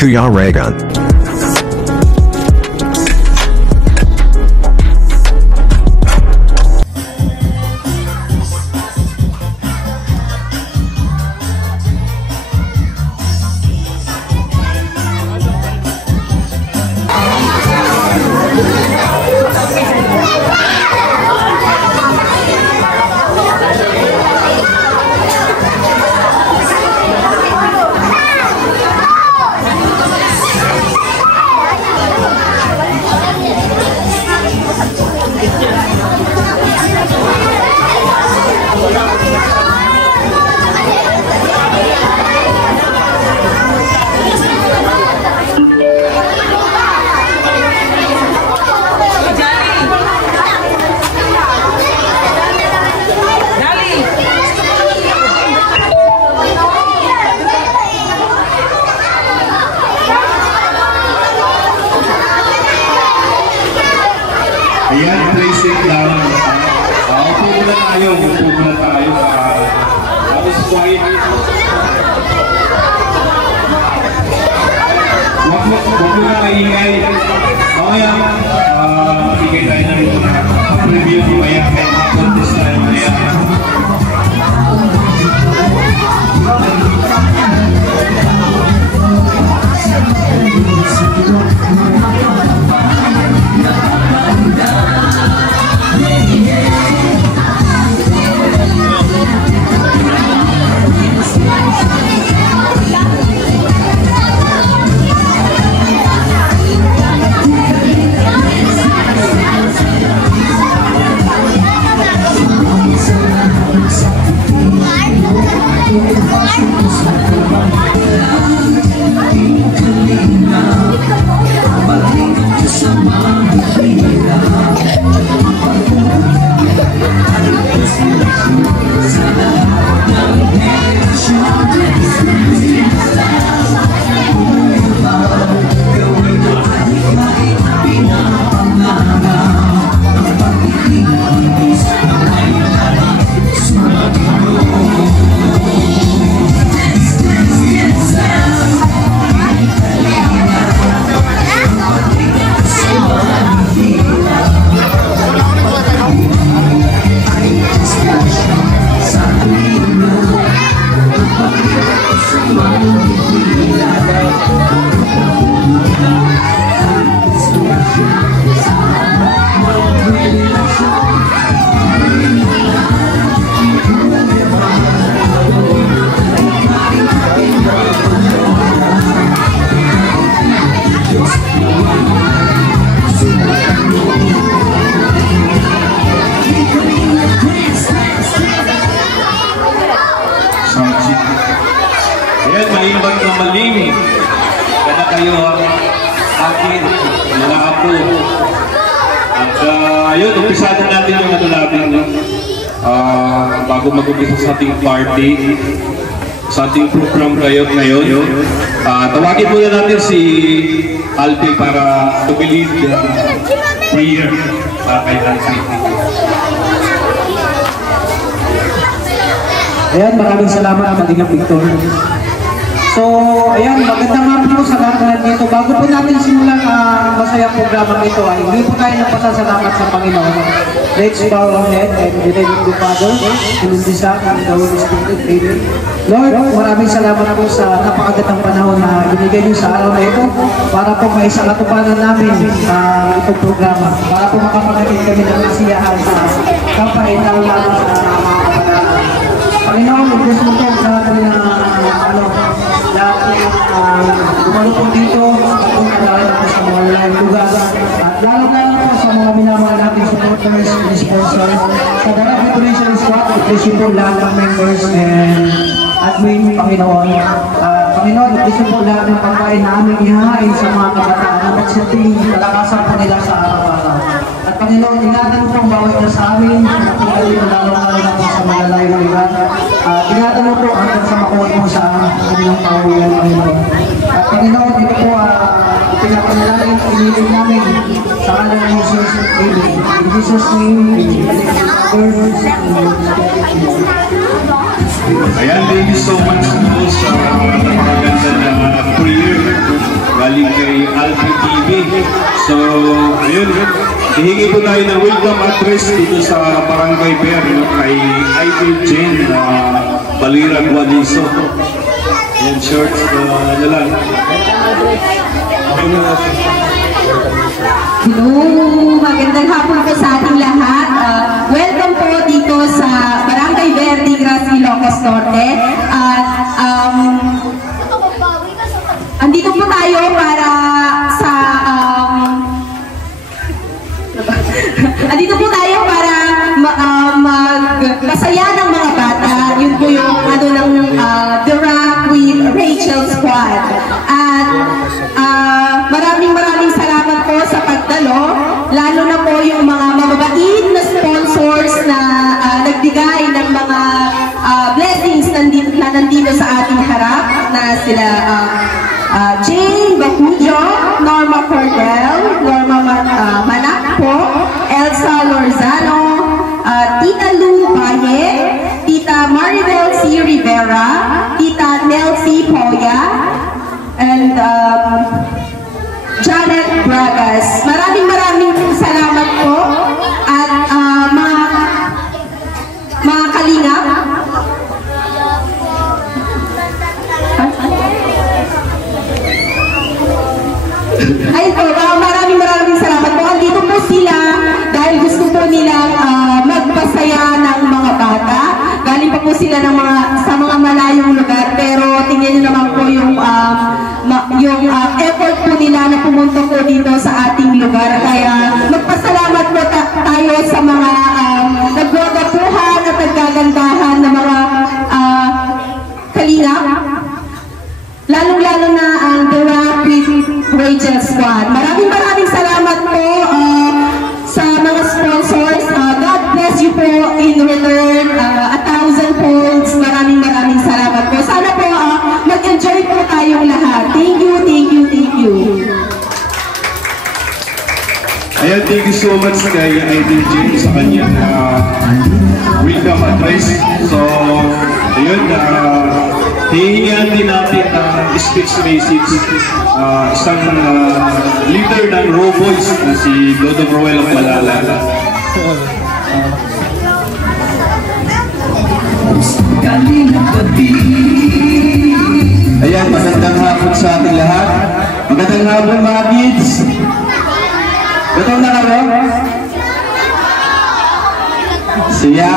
Kuya Regan. Ayan, please sit down. Upo muna tayo. Tapos quiet. Huwag mo na maingay. Mamaya, bigay tayo ng preview mamaya. Contest tayo mamaya. Ayan, malimbang na maling. Kada kayo akin, mga apo. At yun, umpisado natin yung natin bago mag-umpisa sa ating party, sa ating program ngayon. Tawagin muna natin si Alpi para tumilid prayer kay Alpi. Ayan, maraming salamat Kalingap Victor. So, ayan, magandang hapon po sa lahat dito. Bago po natin simulan ang masayang programa ito, ay hindi po tayo nagpasalamat sa Panginoon. Let's bow our head and believe in the Father, and in the Son, and the Holy Spirit. Amen. Lord, maraming salamat po sa napakagandang panahon na binigay niyo sa araw na ito para po maisakatuparan namin itong programa. Para po makapagaling kami ng kasiyahan sa kapaitan namin sa mga kapanalan. Panginoon, mag-bless mo po sa atin na dumalo po dito kung kailangan natin sa mga live lugar at lalo-lalo po sa mga minamahal natin supporters and sponsors sa Darap Decoration Squad. Appreciate po lahat ng members and admin, Panginoon. Panginoon, appreciate po lahat ng pagkain na aming ihahain sa mga kabataan na magsiting kalakasan po nila sa araw-araw. At Panginoon, ingatan po ang bawat na sa amin lalo-lalo na po sa mga live lugar. Ingatan mo po hanggang sa makuha mo sa kanilang pauwian, Panginoon. At Panginoon, ito po pinapanalangin, pinilin namin sa kanilang Jesus. Amen. In Jesus' name, Ayan, thank you so much po sa napakaganda na prayer. Apple TV. So, ayun, hihingi po tayo ng welcome address dito sa Barangay Fair, no, kay Idol Jane Balira Gualiso. Yan, short, ano lang. Hello, magandang hapon po sa ating lahat. Welcome po dito sa Barangay Verde, Gras, Ilocos Norte. At andito po tayo para sa andito po tayo para magpasaya ng mga bata. Yun po yung ano ng The Rock with Rachel Squad. At maraming salamat po sa pagdalo, lalo na po yung mga mababait na sponsors na nagbigay ng mga blessings na nandito sa ating harap, na sila Jane Bacujo, Norma Cordell, Norma Manakpo, Elsa Lorzano, Tita Lou Baye, Tita Maribel C. Rivera, Tita Nelsie Poya, and Janet Bragas. Maraming salamat po. At mga kalingap, ay po, maraming salamat po. Andito po sila dahil gusto po nilang magpasaya ng mga bata. Galing pa po sila sa mga malayong lugar, pero tingnan niyo naman po yung effort po nila na pumunta po dito sa ating lugar. Kaya magpasalamat po tayo sa mga nagwagapuhan at nagkagandahan na mga kalingap. Lalong-lalo na ang The Rock with Rachel Squad. Maraming salamat po sa mga sponsors. God bless you po in return. 1,000 folds. Maraming salamat po. Sana po mag-enjoy po tayong lahat. Thank you. Ayan, thank you so much kay Idol Jane sa kanyang welcome address. So, ayun, hihingihan din natin ng speech message isang leader ng Raw Boys na si Dodo Roel of Malala. Ayan, magandang hapon sa ating lahat. Magandang hapon mga kids. Gutom na kayo? Siya.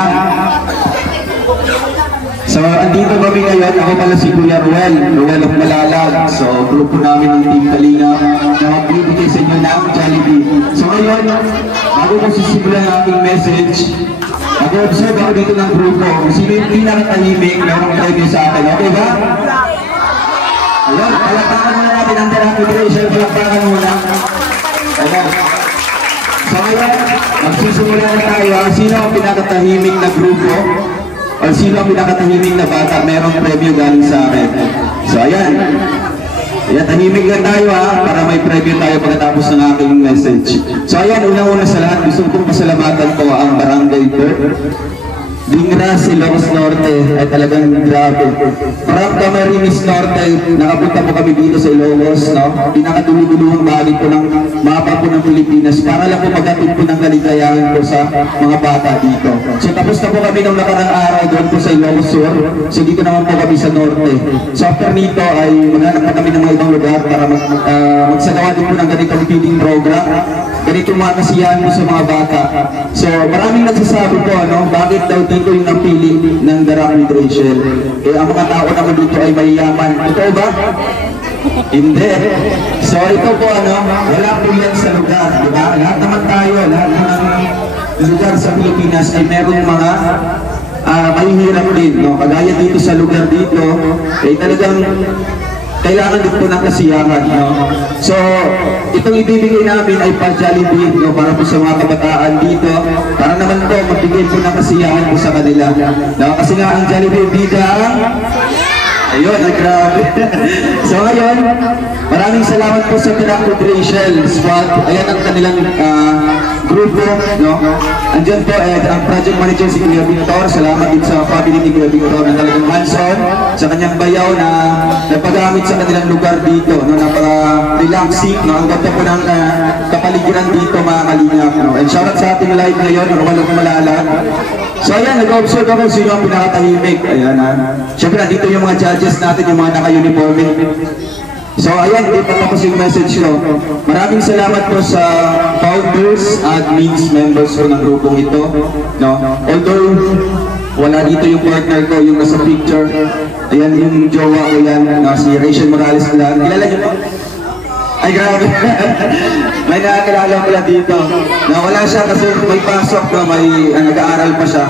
So, andito kami ngayon. Ako pala si Kuya Ruel of Malalag. So, grupo namin ng Team Kalinga na magbibigay sa inyo ng Jollibee. So, ngayon, bago ko sisimulan ang aking message, mag-observe ako dito ng grupo. Sino yung pinakatahimik, merong preview sa akin. Okay ba? Ayan, palakpakan muna natin ang Deraki Rachel. Palakpakan muna. Ayan. So, ngayon, magsisimula na tayo. Sino ang pinakatahimik na grupo? O sino ang pinakatahimik na bata? Merong preview galing sa akin. So, ayan. Ayan, tahimik lang tayo para may preview tayo pagkatapos ng aking message. So, ayan, unang-una sa lahat, gusto kong pasalamatan ko ang Barangay Fair. Dingras, Ilocos Norte ay talagang grabe. From Camarines Norte, nakapunta po kami dito sa Ilocos, no? Pinakaduluduluhang bahagi po ng mapa po ng Pilipinas para lang po maghatid po ng kaligayahan po sa mga bata dito. So tapos na po kami ng nakarang araw doon po sa Ilocos Sur. So dito naman po kami sa Norte. So after nito ay maghanap na kami ng mga ibang lugar para magsagawa din po ng ganitong feeding program. Ganitong mga kasiyahan po sa mga bata. So maraming nagsasabi po, ano, bakit daw dito yung napili ng The Rock with Rachel? Eh, ang mga tao naman dito ay mayayaman. Totoo ba? Hindi. So ito po, ano, wala po yan sa lugar, diba? Lahat naman tayo, lahat ng lugar sa Pilipinas ay merong mga mahihirap din, no? Kagaya dito sa lugar dito, eh talagang kailangan din po ng kasiyahan, no? So, itong ibibigay namin ay pa-Jollibee, no? Para po sa mga kabataan dito, para naman po magbigay po ng kasiyahan po sa kanila, no? Kasi nga ang Jollibee bida Ayun, ay grabe. So ngayon, maraming salamat po sa Track with Rachel Squad. Ayan ang kanilang grupo, no? Andyan po, ang project manager si Kuya Victor. Salamat din sa family ni Kuya Victor na talagang hands-on sa kanyang bayaw na napagamit sa kanilang lugar dito, no? Napaka-relaxing, no? Ang ganda po ng kapaligiran dito, mga kalingap, no? And shoutout sa ating live ngayon, Romulo Kumalalag. So ayan, nag-observe ako sino ang pinakatahimik. Ayan, siyempre, nandito yung mga judges natin, yung mga naka-uniforme. So ayan, hindi pa tapos yung message ko. Maraming salamat po sa founders, admins, members ko ng grupong ito. No? Although wala dito yung partner ko, yung nasa picture. Ayan yung jowa ko yan, si Rachel Morales lang. Kilala niyo po? Ay grabe. May nakakilala pala dito. Wala siya kasi may pasok, no? May nag-aaral pa siya.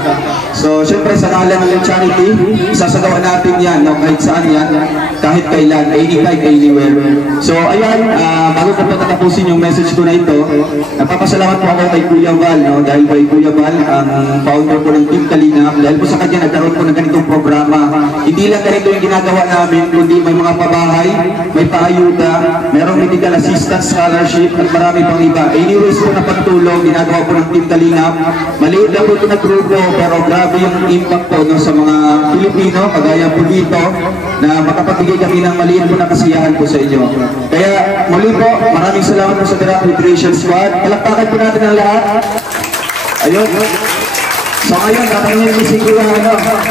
So syempre sa ngalan ng charity, isasagawa natin yan, no? Kahit saan yan, kahit kailan, anytime, anywhere. So ayan, bago ko patatapusin yung message ko na ito, napapasalamat po ako kay Kuya Val, no? Dahil kay Kuya Val, ang founder po ng Team Kalingap, dahil po sa kanya nagkaroon po ng ganitong programa. Hindi lang ganito yung ginagawa namin, kundi may mga pabahay, may paayuda, merong medical assistance scholarship at marami pang iba. Anyways po na pagtulong, ginagawa po ng Team Kalingap. Maliit lang po ito na grupo, pero grabe yung impact po, no, sa mga Pilipino, kagaya po dito, na makapagbigay kami ng maliit po na kasiyahan po sa inyo. Kaya muli po, maraming salamat po sa Track with Rachel Squad. Palakpakan po natin ang lahat. Ayun. So ngayon, tatangin ni Siguro,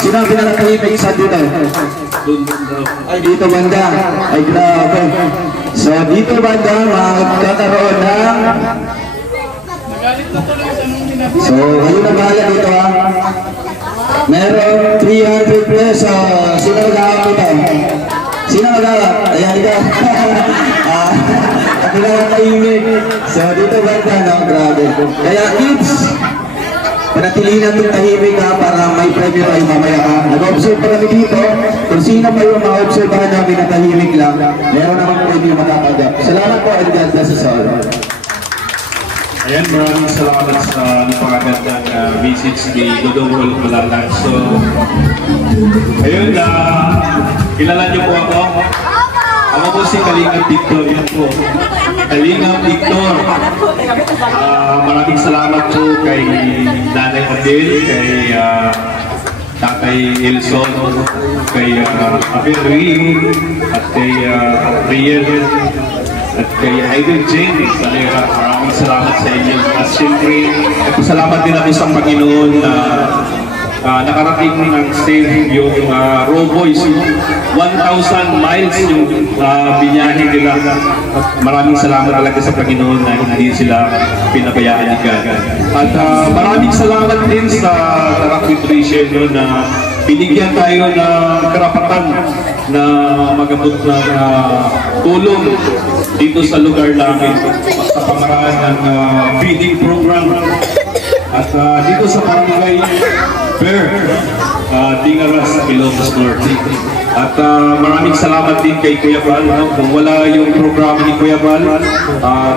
sino ang pinakatahimik sa dito? Ay, dito banda. Ay, grabe. So dito banda, magkakaroon ng... So, ayun na bahala dito, ha. Meron 300 pesos. Sino mag-aawak ito? Sino mag-aawak? Ayan, ikaw. Pinakatahimik. So dito banda, no? Grabe. Kaya kids, panatilihin natin tahimik, ha, para may premyo tayo mamaya, ha. Nag-observe pa kami dito. Kung sino pa yung ma-observehan namin na tahimik lang, meron naman premyo matatanggap. Salamat po, and God bless us all. Ayan, maraming salamat sa napakagandang message ni Dodong Malalag. So, ayun, kilala niyo po ako. Ako po si Kalingap Victor. Yan po. Kalingap Victor. Maraming salamat po kay Nanay Adele, kay Tatay Elson, kay Averry, at kay Riel, at kay Idol Jane. Maraming salamat sa inyo. At siyempre, salamat din ako sa Panginoon na nakarating ng sale yung Raw Boys, 1,000 miles yung binyahe nila. Maraming salamat talaga sa Panginoon na hindi sila pinabayaan ni God. At maraming salamat din sa Track with Rachel na binigyan tayo ng karapatan na mag-abot ng tulong dito sa lugar namin sa pamaraan ng feeding program. At dito sa barangay Fair, Dingaras, Ilocos Norte. At maraming salamat din kay Kuya Val. Kung wala yung programa ni Kuya Val,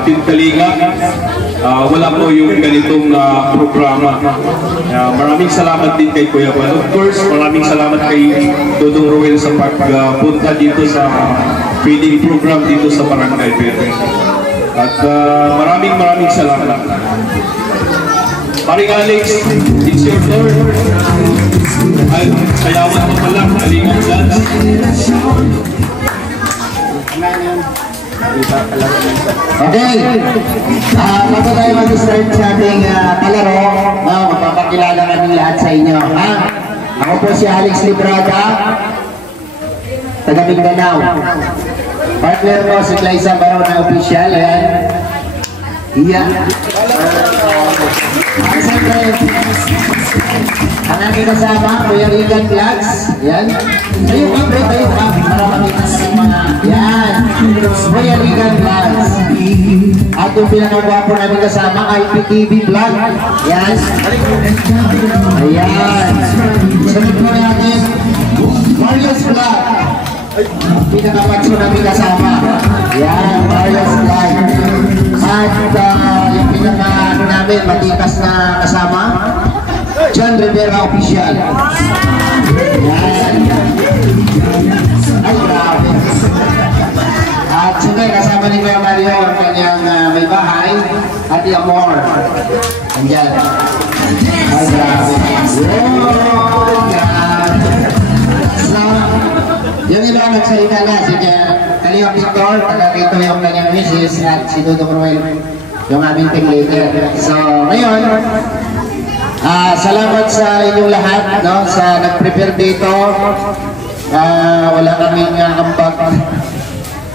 Team Kalingap, wala po yung ganitong programa. Maraming salamat din kay Kuya Val. Of course, maraming salamat kay Dodong Roel sa pagpunta dito sa feeding program dito sa barangay Fair. At maraming salamat. Paring Alex, it's your turn. Ay, sayawan mo pala, Kalingap Dance. Okay. Bago tayo mag-start sa ating palaro, magpapakilala kami lahat sa inyo. Ako po si Alex Librada, taga Mindanao. Partner ko si Claysa Barao na official. Ayan. Iyan. Siyempre, ang aking kasama, Kuya Regan Vlogs. Yan. Tayo ka, bro. Tayo ka. Para makita sa mga. Yan. Kuya Regan Vlogs. At yung pinakagwapo namin kasama, IPTV Vlog. Yan. Ayan. Sunod po natin, Marius Vlog. Pinakapatso namin kasama. Yan, Marius Vlog. At yung pinaka namin, matikas na kasama, John Rivera Official. Yan. Siyempre, kasama ni Kuya Mario ang kanyang may bahay, Ate Amor. Andyan. Ay, grabe. Wow, grabe. So, yung iba nagsalita na, si Kaliyang Victor, taga rito yung kanyang misis, at si Dudong Ruel, yung aming team leader. So, ngayon, salamat sa inyong lahat, no, sa nag-prepare dito. Wala kaming ambag.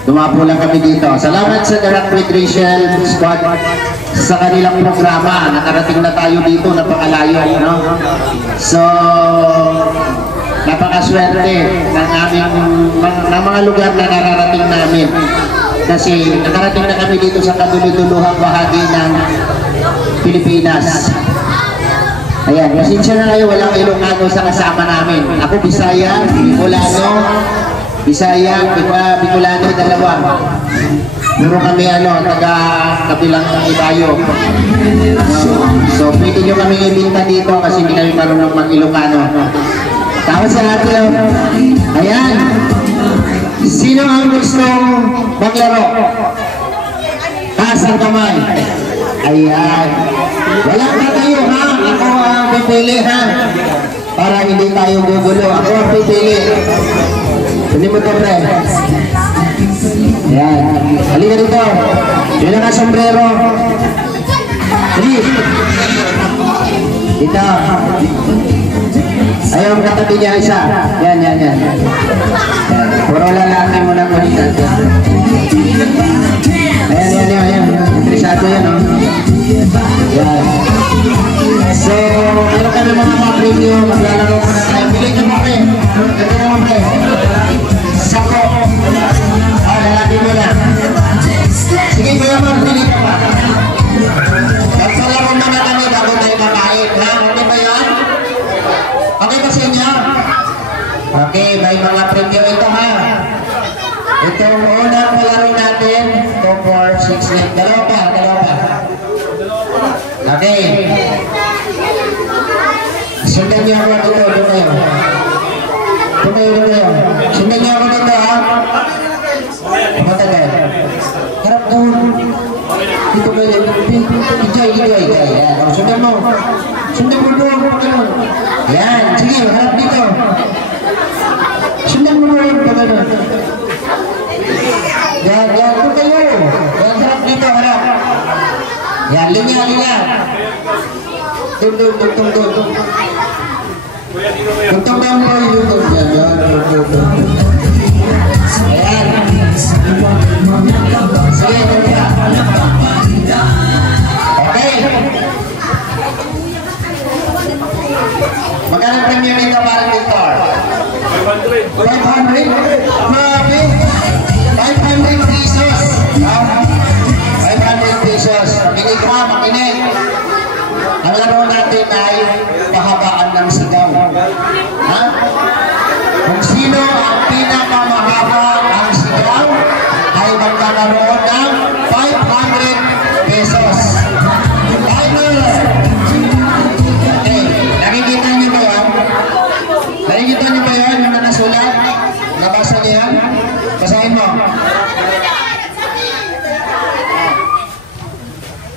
Dumapo lang kami dito. Salamat sa The Rock Recreation Squad sa kanilang programa. Nakarating na tayo dito, napakalayo, no? So, napakaswerte ng mga lugar na nararating namin. Kasi nakarating na kami dito sa kaduluduluhang bahagi ng Pilipinas. Ayan, pasensya na kayo, walang Ilocano sa kasama namin. Ako, Bisaya, Bicolano, dalawa. Puro kami, taga kabilang Ibayo. So, pwede nyo kami ibinta dito kasi hindi kami marunong mag-Ilocano. Tapos sa natin, ayan. Sino ang gustong maglaro? Taas ang kamay. Ayan. Wala na tayo, ha? Ako ang pipili, ha? Para hindi tayo gugulo. Ako ang pipili. Hindi mo ito, pre. Ayan. Halika dito. Yun ang sombrero. Dali. Dito. Ayaw ang katabi niya isa. Yan. Puro lalaki mo na kulitan. Ayan. Interesado yan, no? Yan. So, ano kami mga preview, maglalaro ko na tayo. Pili nyo mo, pre. Ganda naman, pre. Sako. Lalaki mo na. Sige, Kuya Mar, pili ka pa. Magsalaro muna kami bago tayo makain. Ha? Okay ba yan? Okay ba sa inyo? Okay, may mga preview ito, ha? Ito ang unang palaro natin. 2, 4, 6, 9. Dalawa pa. Okay. Sundan niyo ako dito. Tumayo. Sundan niyo ako dito, ha? Matagal. Harap doon. Dito kayo. Ijay. Ayan. Sundan mo doon. Ayan. Sige, harap dito. Sundan mo doon. Yan. Doon kayo. Yan, harap dito. Harap. Yan, linya. Doon. Tuntong lang mo yung Yan. Ayan. Sige, kuya. Okay. Magkano premium nito para Victor? 500? Grabe. 500 pesos. 500 pesos. Makinig. Ang laro natin ay pahabaan ng sigaw. Ha? Kung sino ang pinakamahaba ang sigaw ay magkakaroon ng 500 pesos. Timer! Okay, nakikita niyo ba yan? Yung nakasulat? Nabasa niyo yan? Basahin mo.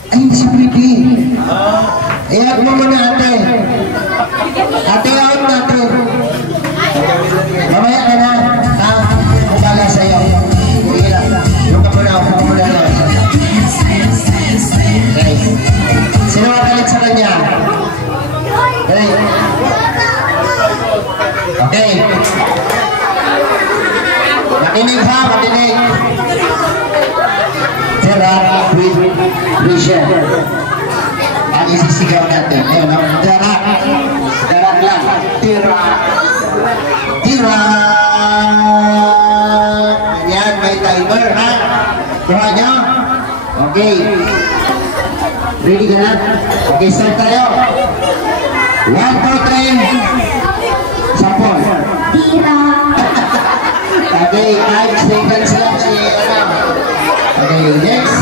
Ay, hindi si Pretty. Iyak mo muna, ate. Ate, out natin. Mamaya ka na. Kumala sa'yo. Yung kapulaw, kumula na. Okay. Sino makalit sa kanya? Okay. Makinig. Tira, vision. Ang isisigaw natin. Ayan, darak lang. Tira. Ayan, may timer, ha? Kuha nyo? Okay. Ready ka na? Okay, start tayo. 1, 2, 3. Sampol. Tira. Okay, 5 seconds lang si Okay, next.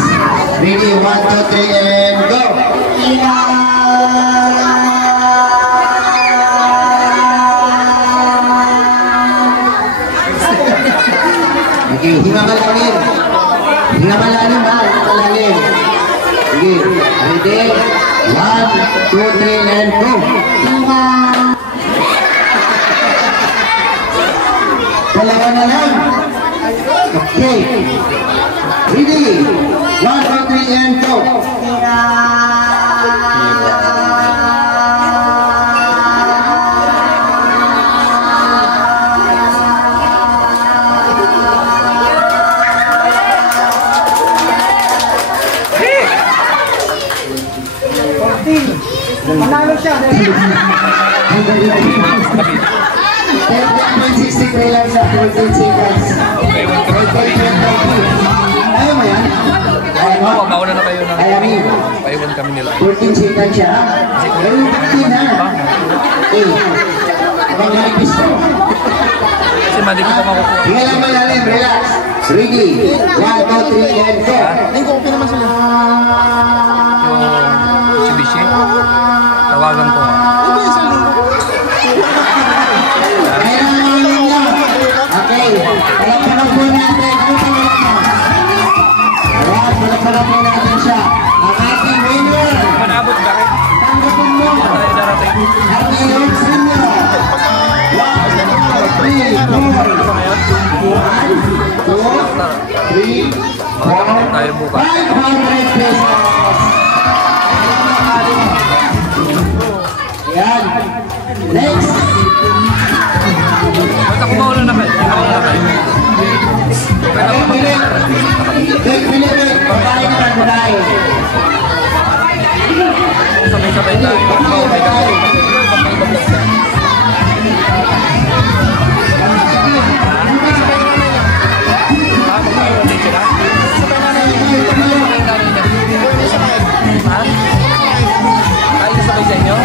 Ready, 1, 2, 3, and go. Tira. Okay, himakalangin. Hinga malalim ha, hinga malalim. Sige, ready? 1, 2, 3, and go! Dalawa na lang. Okay. Ready? 1, 2, 3, and go! Manalo siya. 10.63 lang sa 14 seconds. Ayaw mo yan? Ayaw mo? Mauna na kayo ng Ayaw mo? paiwan kami nila. 14 seconds siya. Ayaw mo 15 na. Okay. Abang yung pisto. Kasi mali ko pa makukuha. Hinga lang malalim, relax. Ready? 1, 2, 3, and go. Nag-copy naman sila. Yung Mitsubishi. Tawagan ko. Okay, palagpagan po natin. Ano pa wala ka? Ayan, palagpagan po natin siya. Ang ating winner. Manabot bakit? Tanggapin mo. Ay, darating. Ang iyong senior. 1, 2, 3, 4. 1, 2, 3, 4, Tayo bukas. 500 pesos. Ayan. Next. Basta kumawala na kayo. Kumawala na kayo. Okay na ba? Bilik. Babae naman, babae. Sabay-sabay tayo. Kumawala kayo. Ay, sabay sa inyo?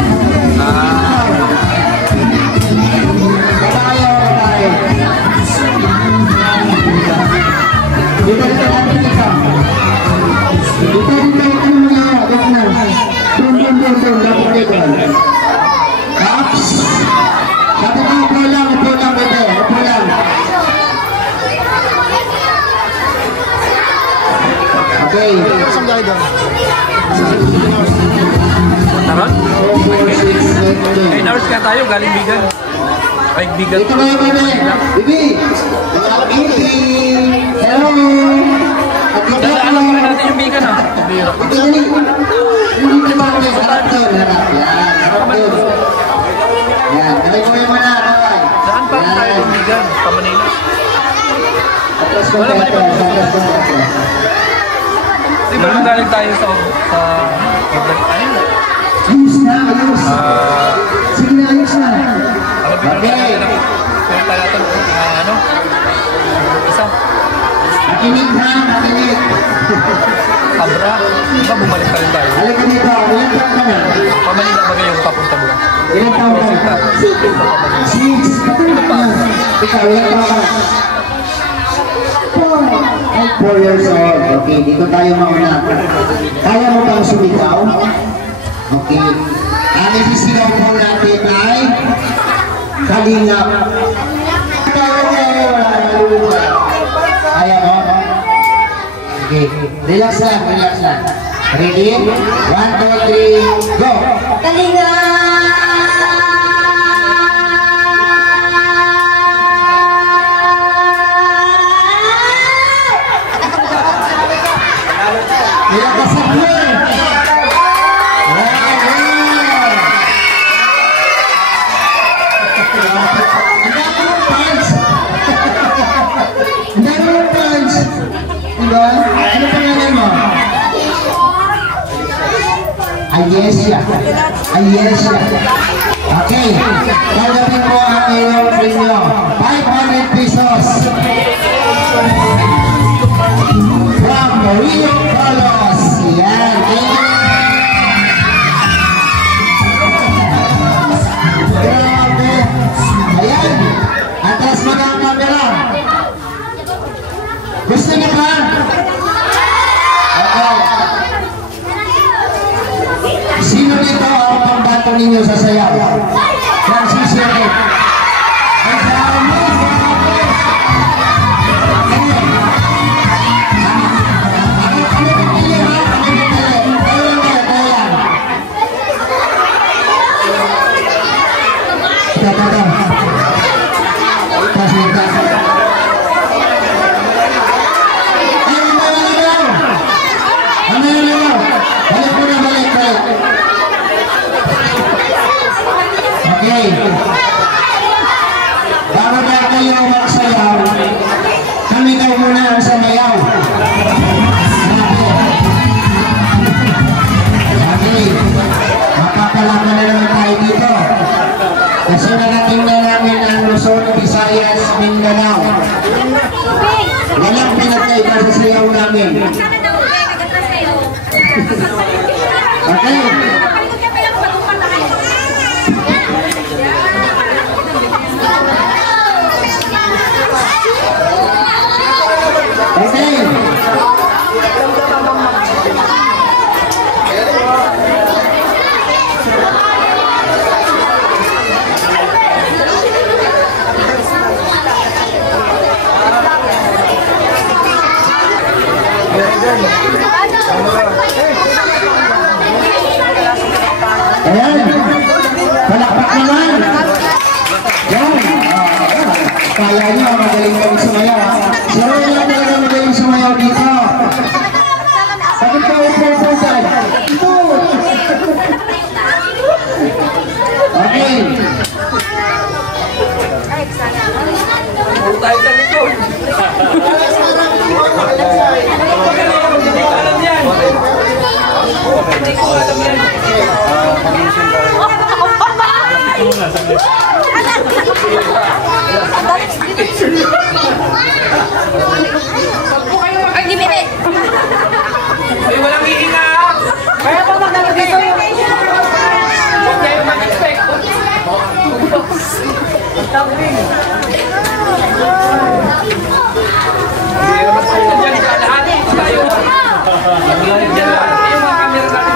Okay. Taron? 4, 6, 8, 9 hours ka tayo, galing bigan. Ay, bigan. Ito kayo kami. Bibi. Hello. At ito Alam mo na natin yung bigan, ha? Bira. ito dali. Hindi ko ba kayo harap doon? Harap. Yan. Harap doon. Yan. Kalay mo yung mga kaway. Saan pa tayo yung bigan? Sa Manila. Atras ko tayo. Atras ko tayo. Di ba nung galing tayo sa ano? Ayos na. Ayos. Sige na. Ayos na. Ano ba yung pinunta natin? Ano? Isa? Makinig ha. Makinig. Abra. Di ba bumalik ka rin tayo? Halika dito. Ilan taon ka na? Pamanila ba kayong papunta mo? Ilan taon ka na? 6. Ikaw, ilan taon ka na? 4 years old. Okay, dito tayo mauna. Kaya mo bang sumigaw? Okay. Ang isisigaw po natin ay Kalingap. Kaya mo? Okay. Relax lang, relax lang. Ready? 1, 2, 3, go! Nilakasan mo eh! Ang dami mong punch! Diba? Ano pangalan mo? Ayesha. Ayesha. Okay. Gagawin mo ang iyong premium. 500 pesos. From Rio Carlos. Yan. Grabe. Ayan. Atras mo na ang camera. Gusto niyo ba? Okay. Sino dito ang pambato ninyo sa sayaw? Francis Yonit. Ang Sayaw muna ang sayaw. Okay. Makakalaman na naman tayo dito. Kasi narating na namin ang Luzon, Visayas, Mindanao. Walang pinagkaiba sa sayaw namin. Okay. Okay. Ayan. Palakpak naman. Yan. Kaya nyo, magaling kami sumayaw. Sino lang talaga magaling sumayaw dito? Bakit ka upo-uputan? Okay. Tayo sa likod. Alam yan. Hindi ko alam yan. Ay, di bebe! Ay, walang hihinga! Kaya pa magdala dito yung... Huwag kayo mag-expect. Hindi naman tayo dyan. Lahat tayo. Dyan lahat. Yung mga camera natin.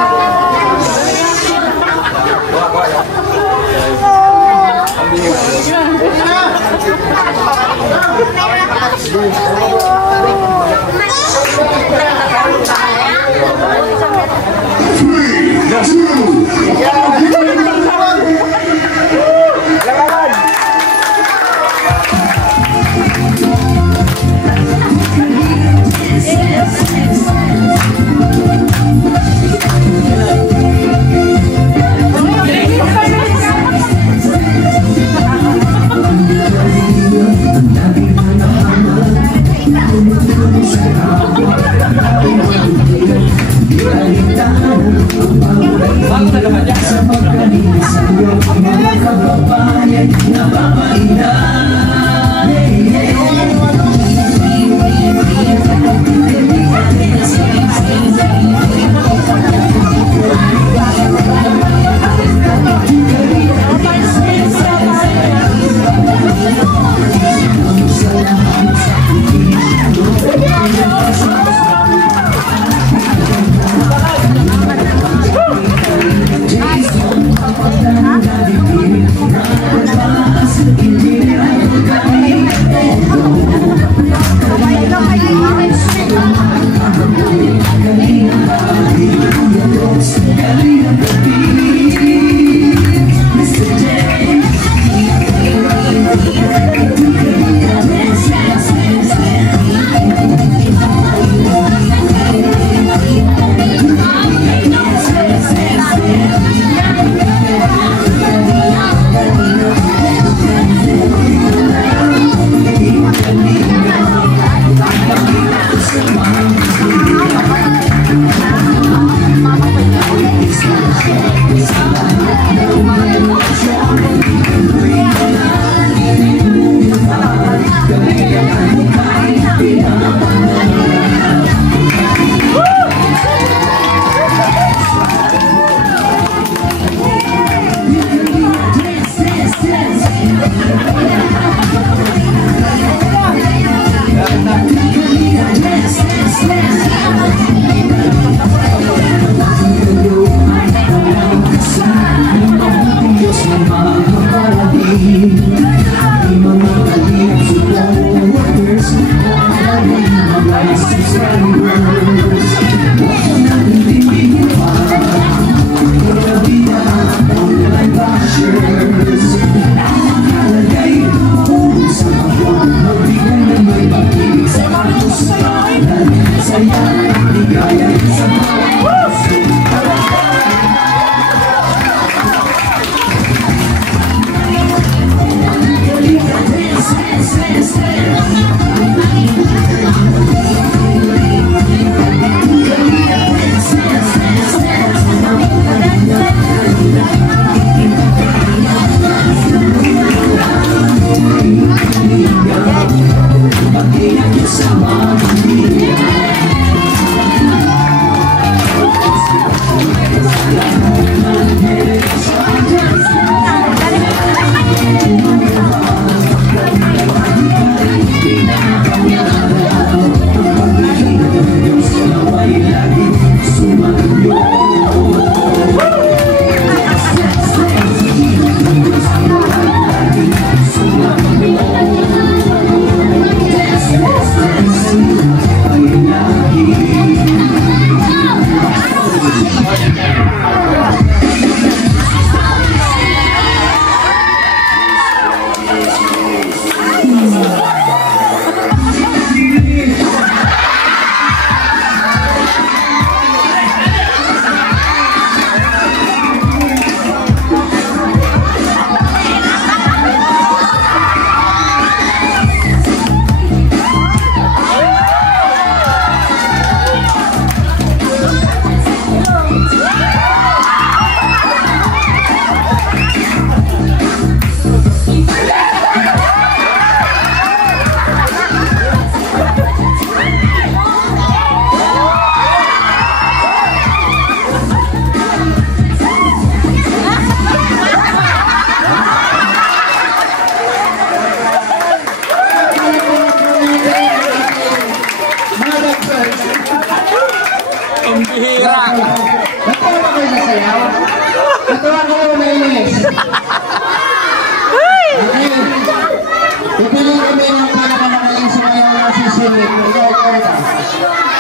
Jimmy. Ikaw na.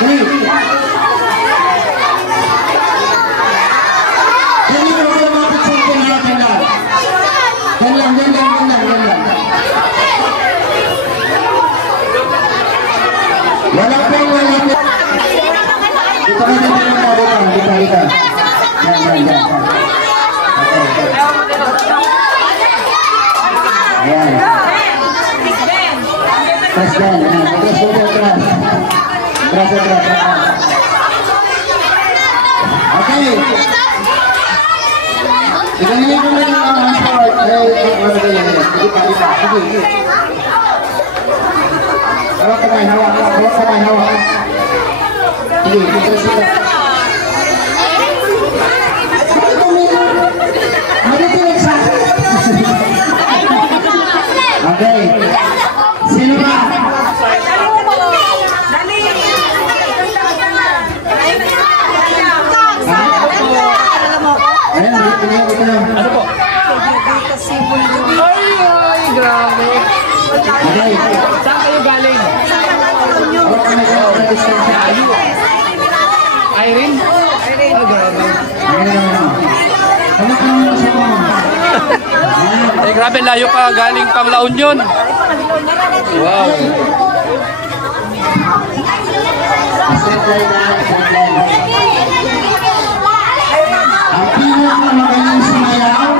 3. Hindi mo na mapagsuntin natin lang. Yan lang. Wala pong wala. Dito ka na tayo mabutang. Dito. Yan. Ayan. Press down. Press. Okay. Ikanilin mo na yung mga sport. Sige. Hawak kamay. Sige, dito. Okay. Sino ba? Ano po? Ay, grabe. Okay. Saan kayo galing? Irene? Oh, grabe. Ay, grabe, layo pa. Galing pang La Union. Wow. Ang pinakamagaling sumayaw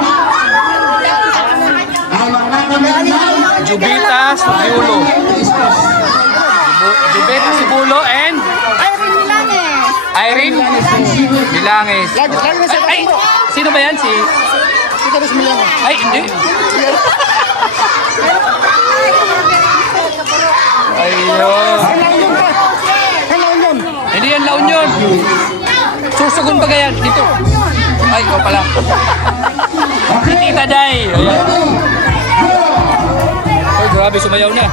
ay magkakamayaw Jubita Sibulo. Jubita Sibulo and Irene Milanges. Ay, sino ba yan? Ay, hindi. Ayun. Hindi yan La Union. Susugon ba yan? Dito. Ay, ikaw pala. Si Tita Day. Ayan. Ay, grabe, sumayaw na.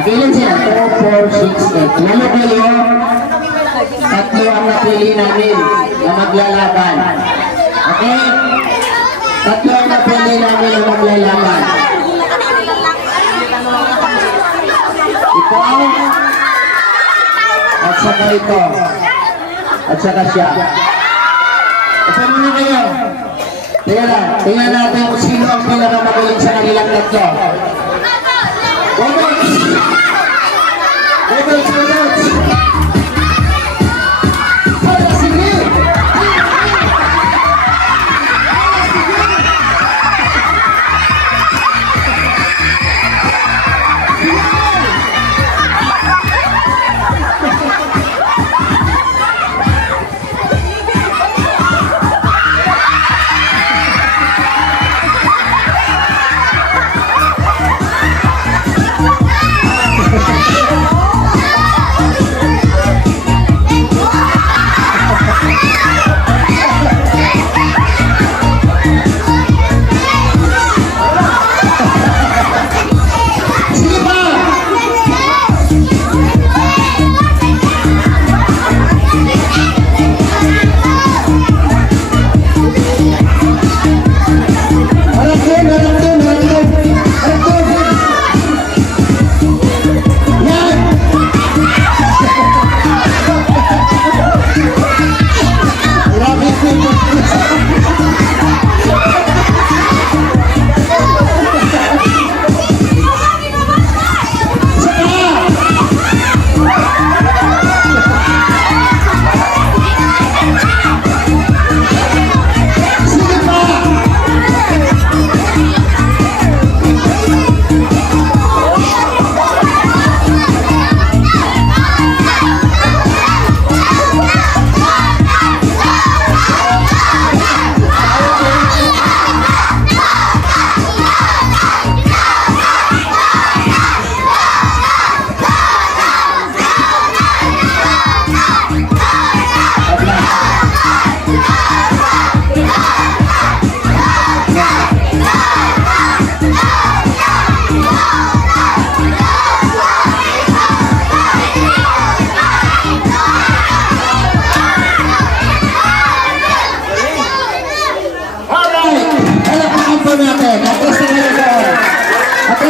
Napilan sila, 2, 4, 6, 8. Lalo kayo, tatlo ang napili namin na maglalaban. Okay? Tatlo ang napili namin na maglalaban. Ito, at saka ito, at saka siya. Ito muna kayo. Tingnan natin kung sino ang pinakamagaling sa kanilang tatlo.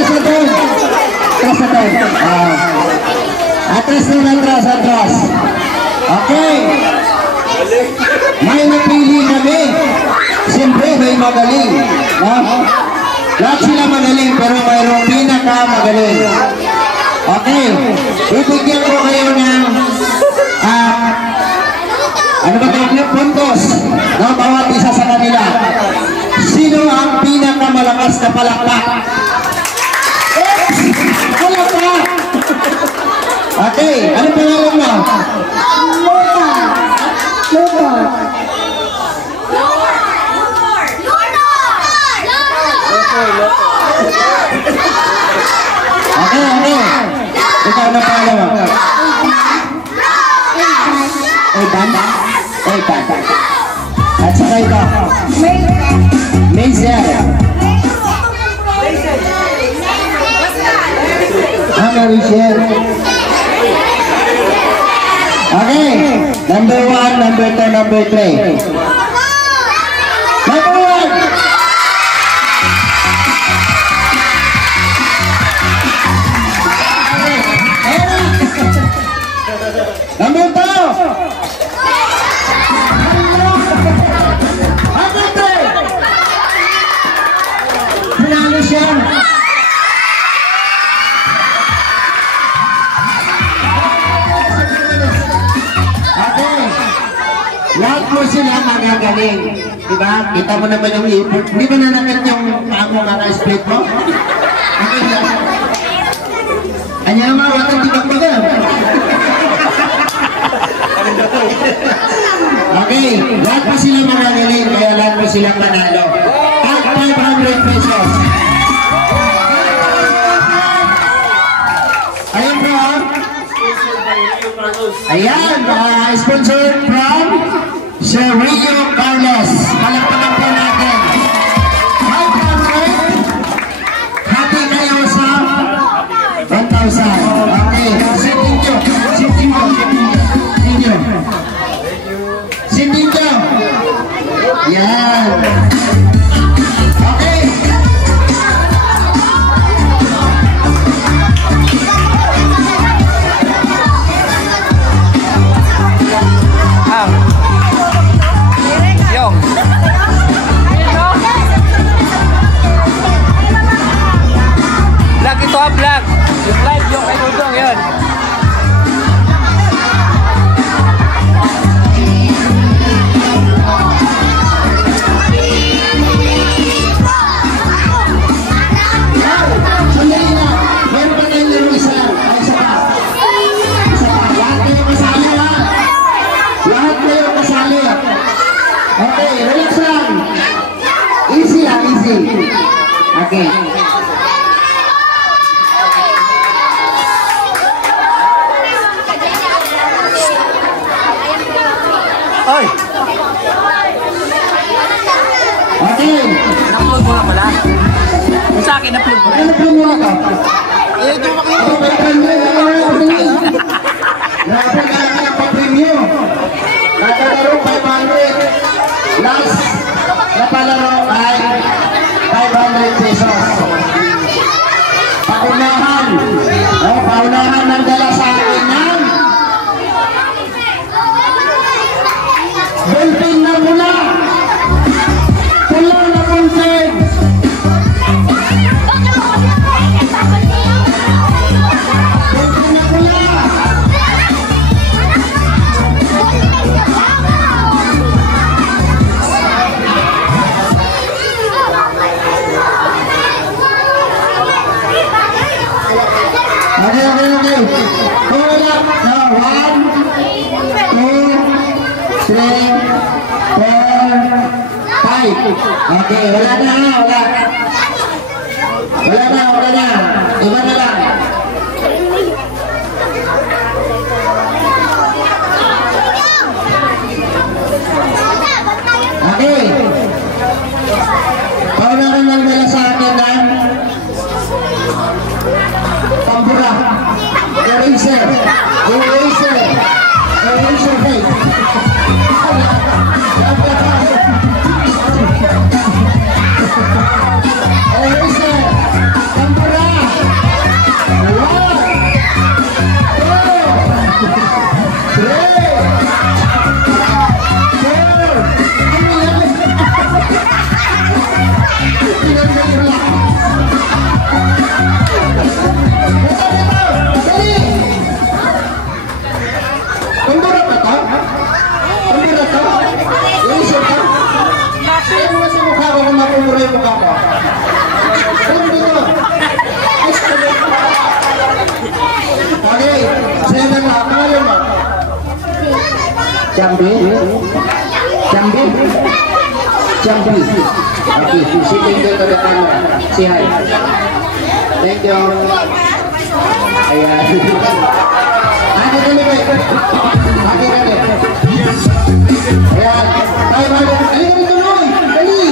Atras na doon. Atras na doon. Atras na, atras. Okay. May napili kami. Siyempre, may magaling. No? Lahat sila magaling, pero mayroong pinakamagaling. Okay. Bibigyan ko kayo ng ano ba ito? Puntos. No? Bawat isa sa kanila. Sino ang pinakamalakas na palakpak? Oops! Palakpak! Okay. Ano pangalan mo? Okay. Ikaw na pangalan mo? Evan. At saka ito? Mazel. Rachel. Okay. Number 1, number 2, number 3. Number 1. Number 2. Lahat mo sila magagaling. Diba? Kita mo naman yung ipon. Hindi ba nanakit yung pamo kaka-split mo? Okay lang. Anya nga, wakang tibag-baga. Okay. Lahat mo sila magagaling. Kaya lahat mo sila panalo. At 500 pesos. Ayan po. Ayan. Sponsored from Sir Rio Carlos. Palagpagan po natin. 500. Hati kayo sa 1,000. Okay. Sintinyo. Yan. Okay. Yung. Vlog ito ha, vlog. Yung live yung kay Dudong, yun. Okay, relax lang. Easy lang, easy. Okay. Oy! Okay. Na-upload mo na pala. Kung sa akin, na-upload mo na. Ano po muna ka? Eh, ito ba kayo? Napagkakaroon ng pa-preview. Nakalaro 500. Last na palaro ay 500 pesos. Paunahan. Paunahan ng dala sa akin ng ballpen na mula. Pula na ballpen. Ballpen na mula. Okay. Hold up. Now, 1, 2, 3, 4, 5. Okay, wala na. Iba na lang. Okay. Paunahan lang nila sa akin ng pambura. Eraser face. Eraser. Pambura. Sa'yo na lang. Pangalan mo? Jambi? Jambi? Jambi. Okay, sitting there to the camera. Say hi. Thank you. Ayan. Ano dali ba? Bakit dali? Ayan. Tayo ba? Ayun, tuloy. Dali.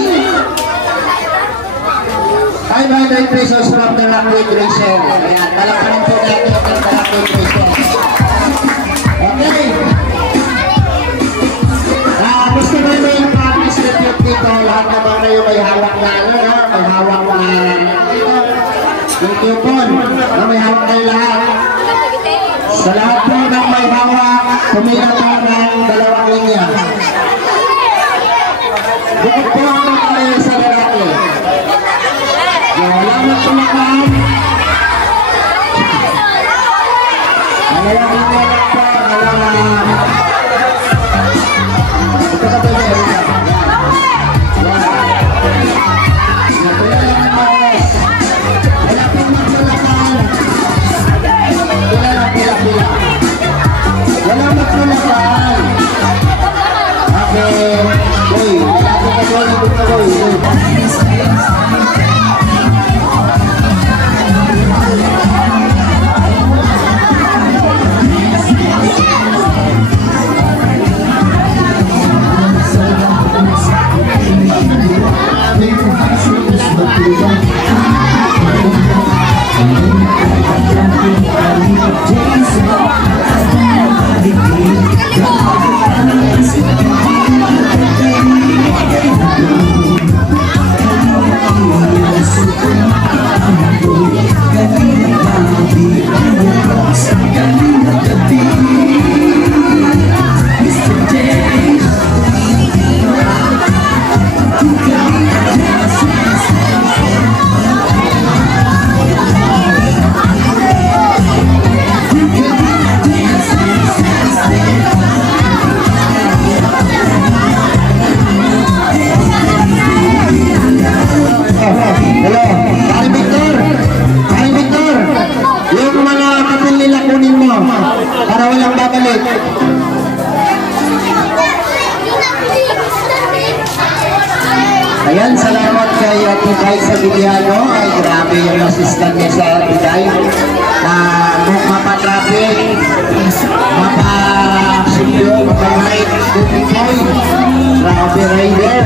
500 pesos from the Rockwood Racer. Ayan, palakpakan po natin ang Rockwood Racer. Okay. Gusto ba mo yung practice na tip dito? Lahat naman kayo may hawak na may hawak na yung coupon. May hawak kayo lahat. Sa lahat po ng may hawak, pumila po ng 2 linya. Bukod po ang kayo sa lalaki. Salamat po naman. Malayang lang po. Ito ka po niya. Wala pong magmulakan. Wala magmulakan. Okay. Uy, ayan, salamat kay Titay sa Biliano. Ay, grabe yung assistant niya sa Titay. Mapatraffic, mapasubyo, mapamahit, Titay. Grabe rider.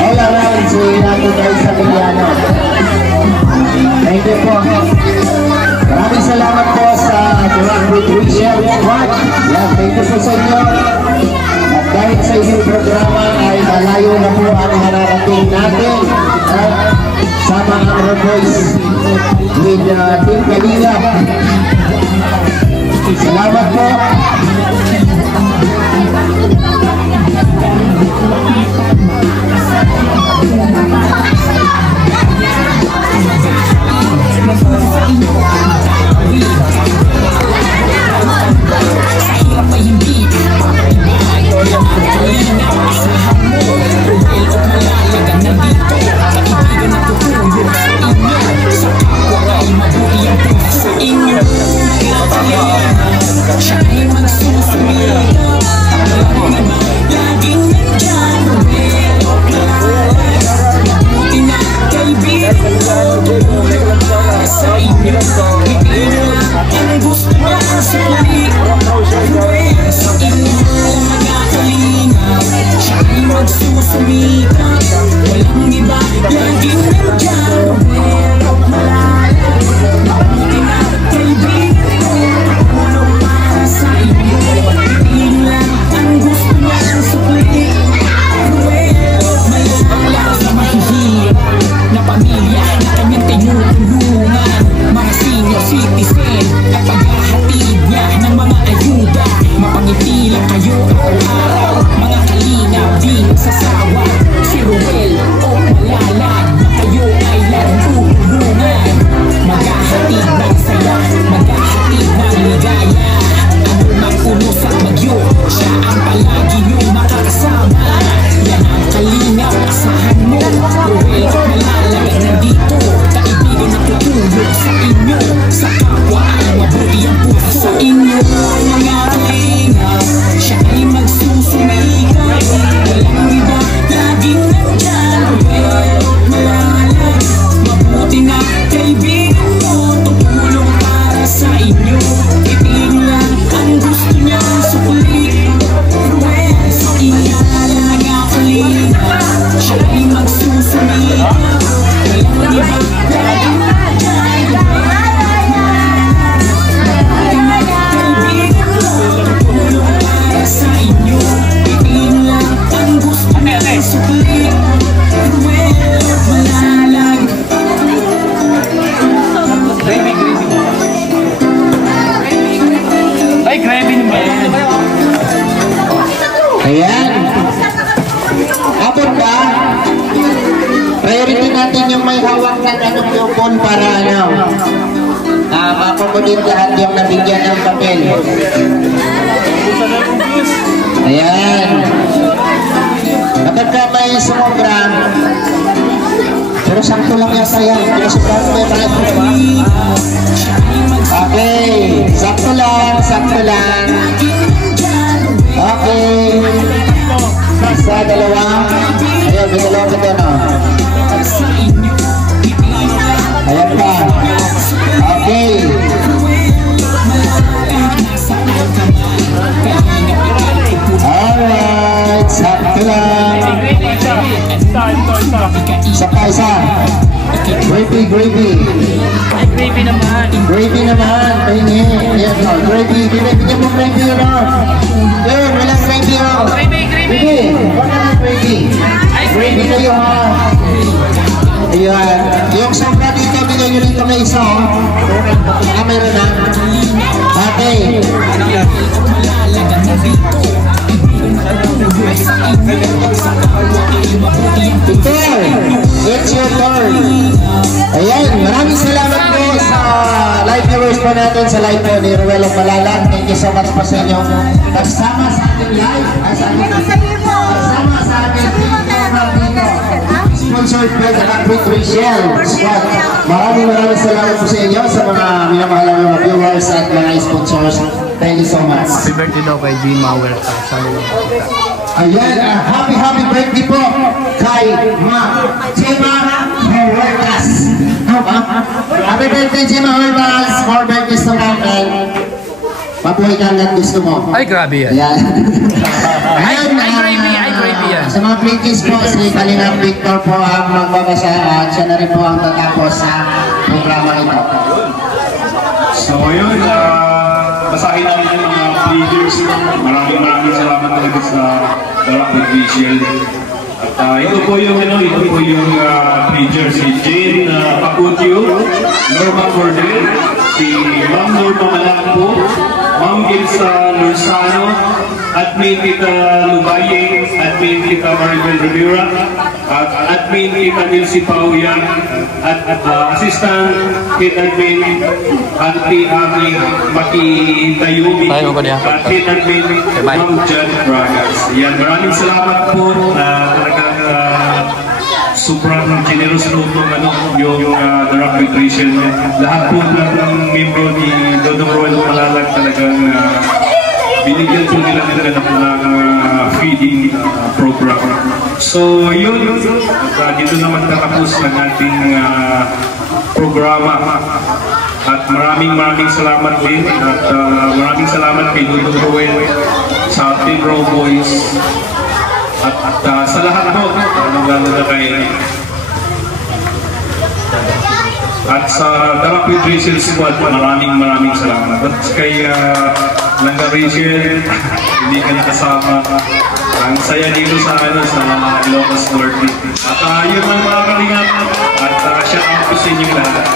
All around si Titay sa Biliano. Thank you po. Maraming salamat po sa Rockwood Racer Squad. Thank you po sa inyo. At dahil sa inyong programa ay malayo na po ang hararating natin sa mga Roboys with Team Kalinga. Salamat po. na pamilya na kanyang tinutulungan, mga ng kupon para makomodate lahat yung nabigyan ng papel. Ayan. Kapag ka may sumobra, pero sakto lang yan sayang. Pero sobrang may parang ko ba? Okay. Sakto lang, sakto lang. Okay. Isa, dalawa. Ayan, may dalawa ka doon, Ayan pa. Okay. Alright, sakto lang. Isa. Gravy. Gravy naman. Gravy naman. Pahingi. Ayan o. Gravy. Bigyan mo gravy yun o. Yun, walang gravy o. Gravy. Wala na gravy. Gravy kayo ha. Ayan. Yung sobra dito, bigyan nyo dito may isa o. Mayroon na. Okay. Victor, it's your turn. Ayan, maraming salamat po sa live viewers po natin sa live po ni Ruel of Malalag. Thank you so much po sa inyo. Kasama sa ating live. Kasama sa ating program dito. Sponsored by the Quick Rachel Squad. Maraming salamat po sa inyo sa mga minamahal mga viewers at mga sponsors. Thank you so much. Happy birthday daw kay Jima Huerta. Ayan, happy birthday po kay Ma Jima Huertas. Happy birthday Jima Huertas. More birthdays to come and mabuhay ka hanggang gusto mo. Ay, grabe yan. Ayan. Ayun, ay gravy yan. sa mga pledges po, si Kalingap Victor po ang magbabasa at siya na rin po ang tatapos sa programa ito. So yun, basahin namin yung mga pledges. Maraming salamat talaga sa Darak with Rachel. At ito po yung pledger, si Jane Pacutio, Norma Cordel, si Ma'am Norma Malakpo, Ma'am Gilsa Lursano, Admin Tita Lubayeng, Admin Tita Maribel Rivera, at Admin Tita Nilsi Pauyan, at Assistant Head Admin Auntie Ami Makitayumi, at Head Admin Ma'am Jan Bragas. Yan, maraming salamat po na talagang sobrang generous po yung Darak with Rachel. Lahat po ng membro ni Dodong Roel Malalag talagang binigyan po nila ng feeding program. So yun, dito naman tatapos ang ating programa. At maraming salamat din. At maraming salamat kay Dodong Roel sa Team Raw Boys. At sa lahat po, lalo na kay at sa Darak with Rachel Squad, maraming salamat. At kay Langga Rachel, hindi ka nakasama. Ang saya dito sa Ilocos Norte. At yun ang mga kalingap. At shout out po sa inyong lahat.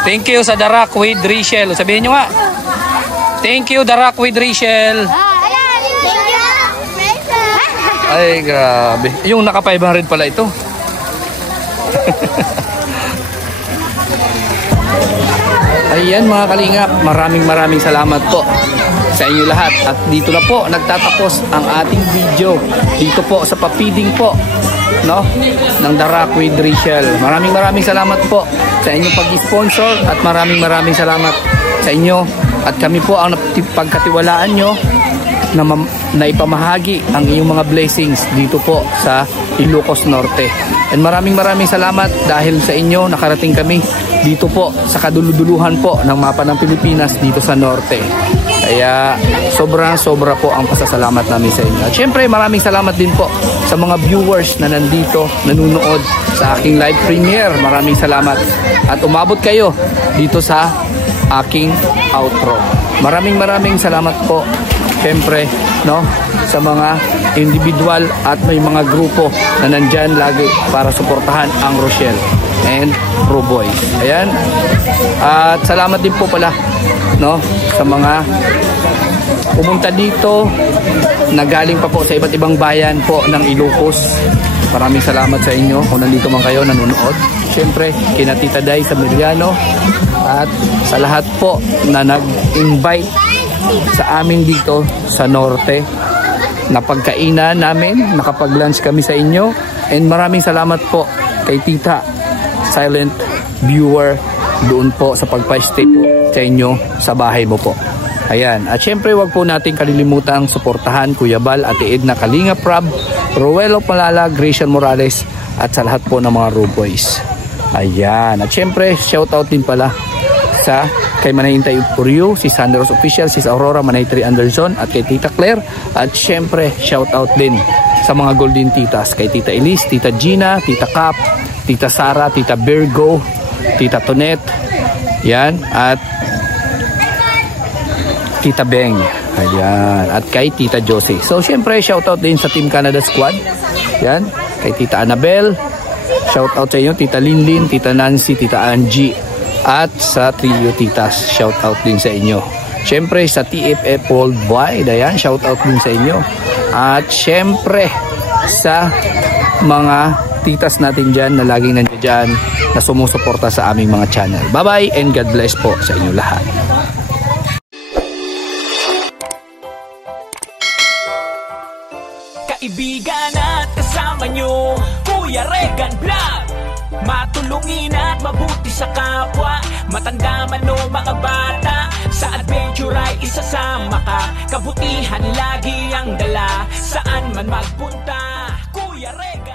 Thank you sa Darak with Rachel. Sabihin nyo nga. Thank you Darak with Rachel. Ay, grabe. Yung naka 500 pala ito. Ayan mga kalingap, maraming salamat po sa inyo lahat. At dito na po nagtatapos ang ating video dito po sa papiding po ng Darak with Rachel. Maraming salamat po sa inyong pag-sponsor at maraming salamat sa inyo at kami po ang pagkatiwalaan nyo na ipamahagi ang inyong mga blessings dito po sa Ilocos Norte. And maraming salamat dahil sa inyo nakarating kami dito po sa kaduluduluhan po ng mapa ng Pilipinas dito sa Norte. Kaya sobra po ang pasasalamat namin sa inyo. At syempre maraming salamat din po sa mga viewers na nandito, nanunood sa aking live premiere. Maraming salamat. At umabot kayo dito sa aking outro. Maraming salamat po. Syempre, no, sa mga individual at may mga grupo na nandyan lagi para suportahan ang Rochelle and Pro Boys. Ayan. At salamat din po pala, no, sa mga pumunta dito na galing pa po sa iba't ibang bayan po ng Ilocos. Maraming salamat sa inyo kung nandito man kayo nanonood. Siyempre, kina Tita Day sa Meriano at sa lahat po na nag-invite sa amin dito sa Norte. Napagkainan namin, nakapag-lunch kami sa inyo. And maraming salamat po kay Tita Silent Viewer doon po sa pagpa-stay po sa inyo sa bahay mo po. Ayan. At syempre wag po natin kalilimutang suportahan Kuya Bal, Ate Edna, Kalinga Prab, Ruelo Malala, Grecian Morales at sa lahat po ng mga Rude Boys. Ayan. At syempre shoutout din pala sa kay Manahintay Puryo, si Sanders Official, si Aurora Manay 3 Anderson at kay Tita Claire. At syempre shoutout din sa mga Golden Titas, kay Tita Elise, Tita Gina, Tita Cap, Tita Sara, Tita Virgo, Tita Tonet, yan, at Tita Beng, ayan, at kay Tita Josie. So syempre shoutout din sa Team Canada Squad, yan, kay Tita Annabel, shoutout sa inyo, Tita Linlin, Tita Nancy, Tita Angie, at sa Trio Titas, shoutout din sa inyo. Syempre sa TFF Worldwide, ayan, shoutout din sa inyo. At syempre sa mga titas natin dyan na laging nandiyan dyan na sumusuporta sa aming mga channel. Bye bye and God bless po sa inyo lahat. Kaibigan at kasama nyo, Kuya Regan Vlog. Matulungin at mabuti sa kapwa, matanda man o mga bata. Sa adventure ay isasama ka, kabutihan lagi ang dala. Saan man magpunta, Kuya Regan.